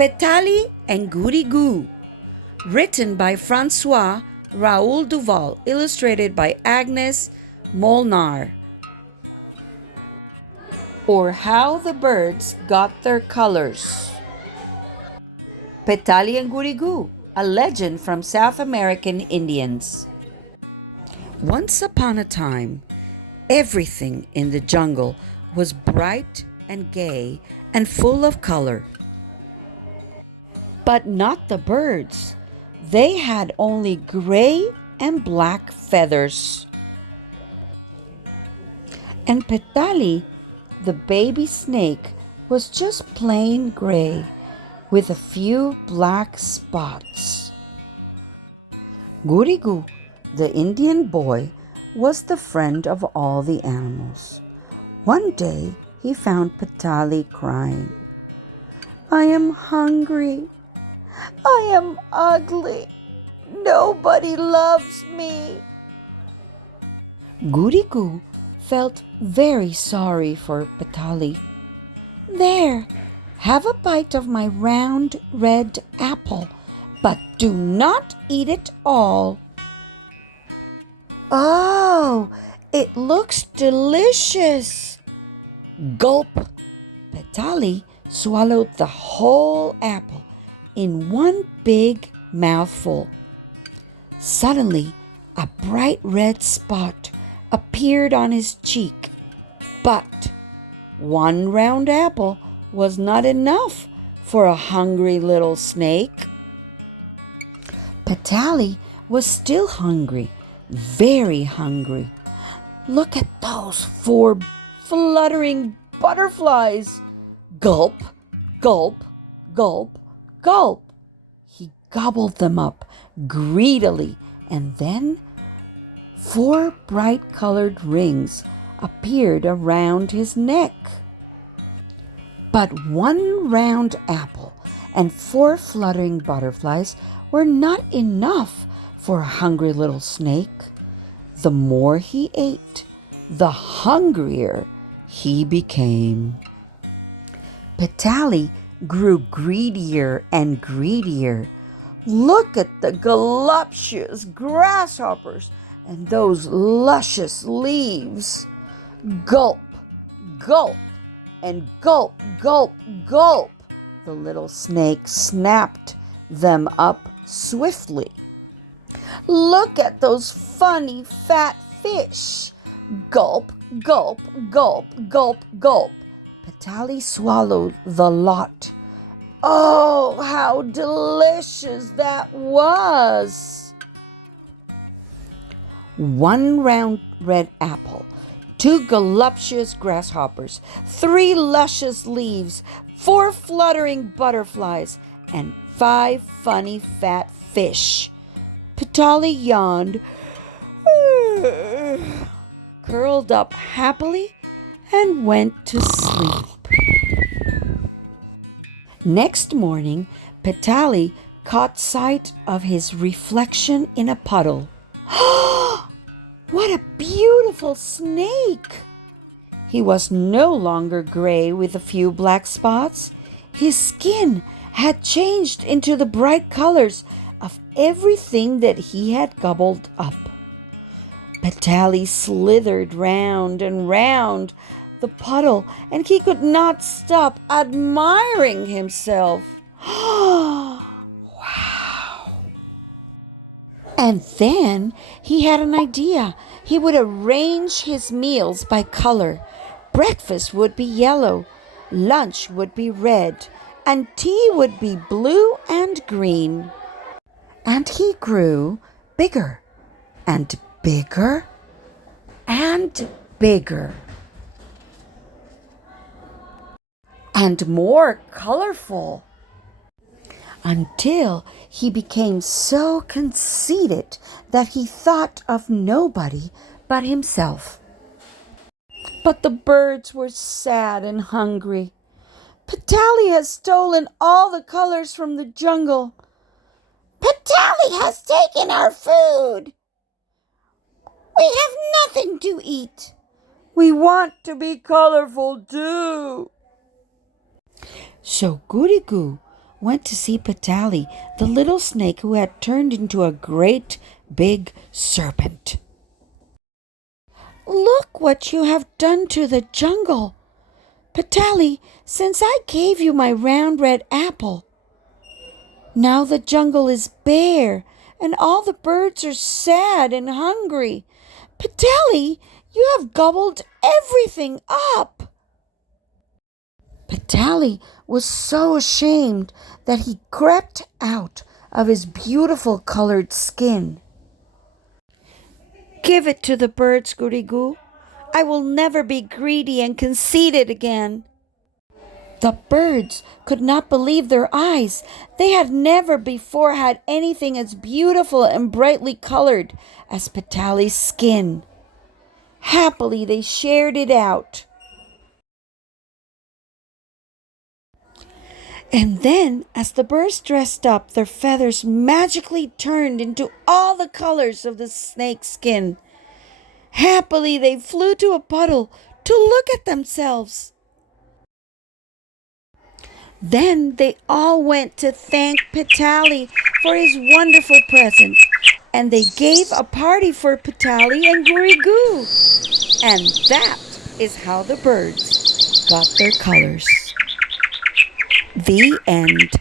Petali and Gurigoo, written by Francois Raoul Duval, illustrated by Agnes Molnar. Or How the Birds Got Their Colors. Petali and Gurigoo, a legend from South American Indians. Once upon a time, everything in the jungle was bright and gay and full of color. But not the birds. They had only gray and black feathers. And Petali, the baby snake, was just plain gray with a few black spots. Gurigoo, the Indian boy, was the friend of all the animals. One day he found Petali crying. "I am hungry. I am ugly. Nobody loves me." Gurigoo felt very sorry for Petali. "There, have a bite of my round red apple, but do not eat it all." "Oh, it looks delicious." Gulp! Petali swallowed the whole apple in one big mouthful. Suddenly, a bright red spot appeared on his cheek. But one round apple was not enough for a hungry little snake. Petali was still hungry, very hungry. "Look at those 4 fluttering butterflies." Gulp, gulp, gulp, gulp. He gobbled them up greedily, and then 4 bright-colored rings appeared around his neck. But one round apple and 4 fluttering butterflies were not enough for a hungry little snake. The more he ate, the hungrier he became. Petali grew greedier and greedier. "Look at the voluptuous grasshoppers and those luscious leaves." Gulp, gulp, and gulp, gulp, gulp. The little snake snapped them up swiftly. "Look at those funny fat fish." Gulp, gulp, gulp, gulp, gulp. Petali swallowed the lot. Oh, how delicious that was! 1 round red apple, 2 voluptuous grasshoppers, 3 luscious leaves, 4 fluttering butterflies, and 5 funny fat fish. Petali yawned, curled up happily, and went to sleep. Next morning, Petali caught sight of his reflection in a puddle. What a beautiful snake! He was no longer gray with a few black spots. His skin had changed into the bright colors of everything that he had gobbled up. Petali slithered round and round the puddle, and he could not stop admiring himself. Wow! And then he had an idea. He would arrange his meals by color. Breakfast would be yellow, lunch would be red, and tea would be blue and green. And he grew bigger and bigger and bigger, and more colorful, until he became so conceited that he thought of nobody but himself. But the birds were sad and hungry. "Petali has stolen all the colors from the jungle." "Petali has taken our food." "We have nothing to eat." "We want to be colorful too." So Gurigoo went to see Petali, the little snake who had turned into a great big serpent. "Look what you have done to the jungle. Petali, since I gave you my round red apple, now the jungle is bare and all the birds are sad and hungry. Petali, you have gobbled everything up." Petali was so ashamed that he crept out of his beautiful colored skin. "Give it to the birds, Gurigoo. I will never be greedy and conceited again." The birds could not believe their eyes. They had never before had anything as beautiful and brightly colored as Petali's skin. Happily, they shared it out. And then, as the birds dressed up, their feathers magically turned into all the colors of the snake's skin. Happily, they flew to a puddle to look at themselves. Then they all went to thank Petali for his wonderful present, and they gave a party for Petali and Gurigoo. And that is how the birds got their colors. The end.